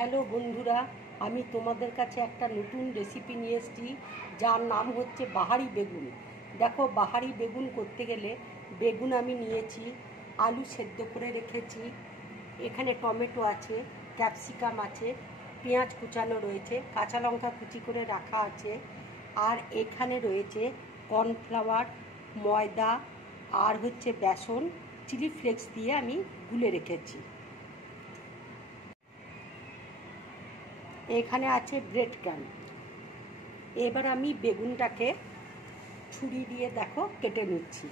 Hello বন্ধুরা, আমি তোমাদের কাছে একটা নতুন রেসিপি নিয়ে এসেছি, যার নাম হচ্ছে বাহারি বেগুন। দেখো, বাহারি বেগুন করতে গেলে বেগুন আমি নিয়েছি, আলু সেদ্ধ করে রেখেছি, এখানে টমেটো আছে, ক্যাপসিকাম আছে, পেঁয়াজ কুচানো রয়েছে, কাঁচা লঙ্কা কুচি করে রাখা আছে, আর এখানে রয়েছে কর্নফ্লাওয়ার, ময়দা আর হচ্ছে বেসন, চিলি ফ্লেক্স দিয়ে আমি গুলে রেখেছি। এখানে আছে ব্রেড ক্রাম্ব। এবার আমি বেগুনটাকে ছুরি দিয়ে দেখো কেটে নিচ্ছি।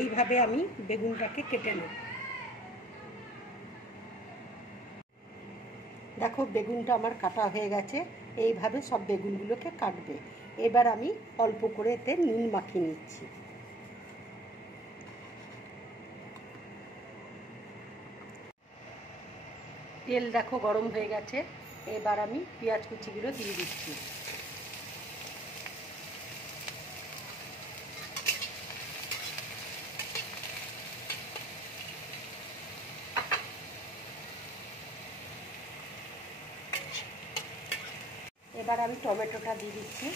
এইভাবে আমি বেগুনটাকে কেটে নেব। দেখো, বেগুনটা আমার কাটা হয়ে গেছে। এইভাবে সব বেগুনগুলোকে কাটবে। এবার আমি অল্প করে এতে নুন মাখিয়ে নিচ্ছি। তেল দেখো গরম হয়ে গেছে। এবার আমি পেঁয়াজ কুচিগুলো দিয়ে দিচ্ছি। এবার আমি টমেটোটা দিয়ে দিচ্ছি।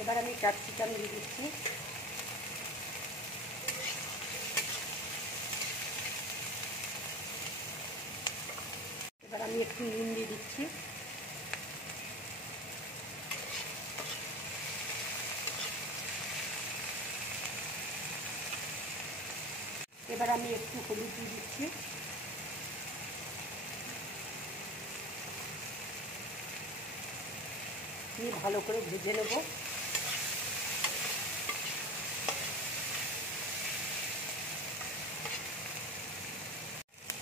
এবার আমি ক্যাপসিকাম দিয়ে দিচ্ছি। এবার আমি একটু নুন দিয়ে দিচ্ছি। এবার আমি একটু হলুদ দিয়ে দিচ্ছি। দিয়ে ভালো করে ভেজে নেব।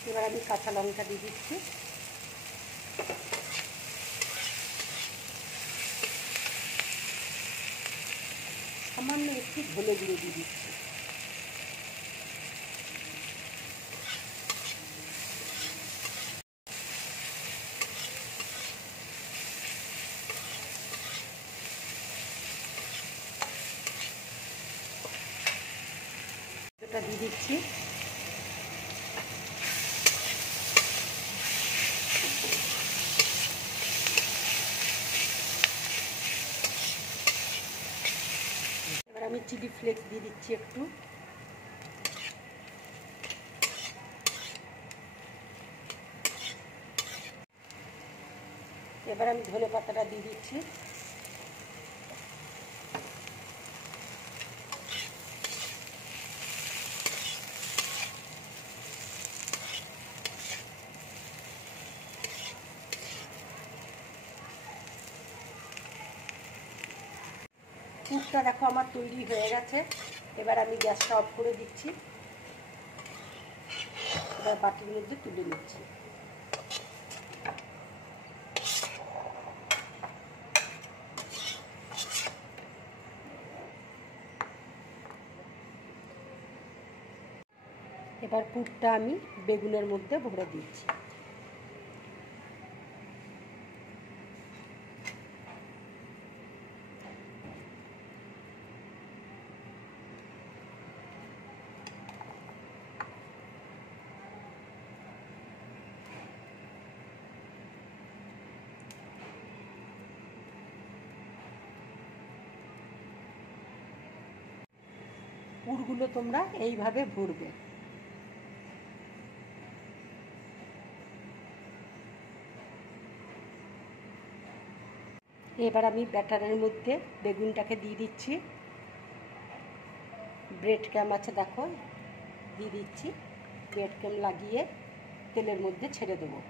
এবার আমি কাঁচা লঙ্কা দিয়ে দিচ্ছি। সামান্য একটু ধনে গুঁড়ো দিয়ে দিচ্ছি। এটা দিয়ে দিচ্ছি। এবার আমি চিলি ফ্লেক্স দিয়ে দিচ্ছি একটু। এবার আমি ধনে পাতাটা দিয়ে দিচ্ছি। পুরটা দেখো আমার তৈরি হয়ে গেছে। এবার আমি গ্যাসটা অফ করে দিচ্ছি। এবার বাটির মধ্যে তুলে নিচ্ছি। এবার পুরটা আমি বেগুনের মধ্যে ভরে দিচ্ছি। পুরগুলো তোমরা এইভাবে ভরবে। এবার আমি ব্যাটারের মধ্যে বেগুনটাকে দিয়ে দিচ্ছি। ব্রেড ক্রাম্ব আছে দেখো, দিয়ে দিচ্ছি। ব্রেড ক্রাম্ব লাগিয়ে তেলের মধ্যে ছেড়ে দেবো।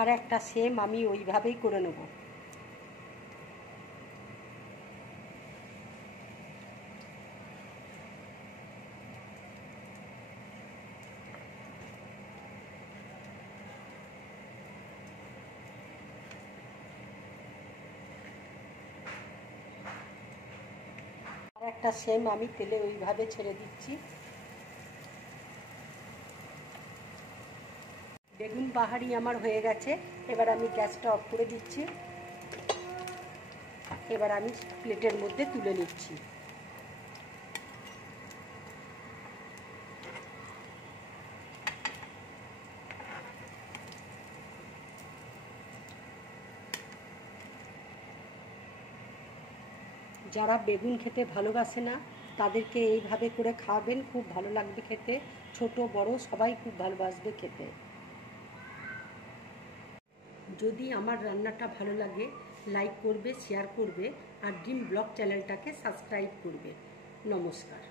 আর একটা সেম আমি ওইভাবেই করে নেব। আর একটা সেম আমি তেলে ওইভাবে ছেড়ে দিচ্ছি। বেগুন বাহারি আমার হয়ে গেছে। এবার আমি গ্যাসটা অফ করে দিচ্ছি। এবার আমি প্লেটের মধ্যে তুলে নিচ্ছি। যারা বেগুন খেতে ভালোবাসে না তাদেরকে এইভাবে করে খাওয়াবেন, খুব ভালো লাগবে খেতে। ছোট বড় সবাই খুব ভালোবাসবে খেতে। যদি আমার রান্নাটা ভালো লাগে লাইক করবে, শেয়ার করবে আর ড্রিম ব্লগ চ্যানেলটাকে সাবস্ক্রাইব করবে। নমস্কার।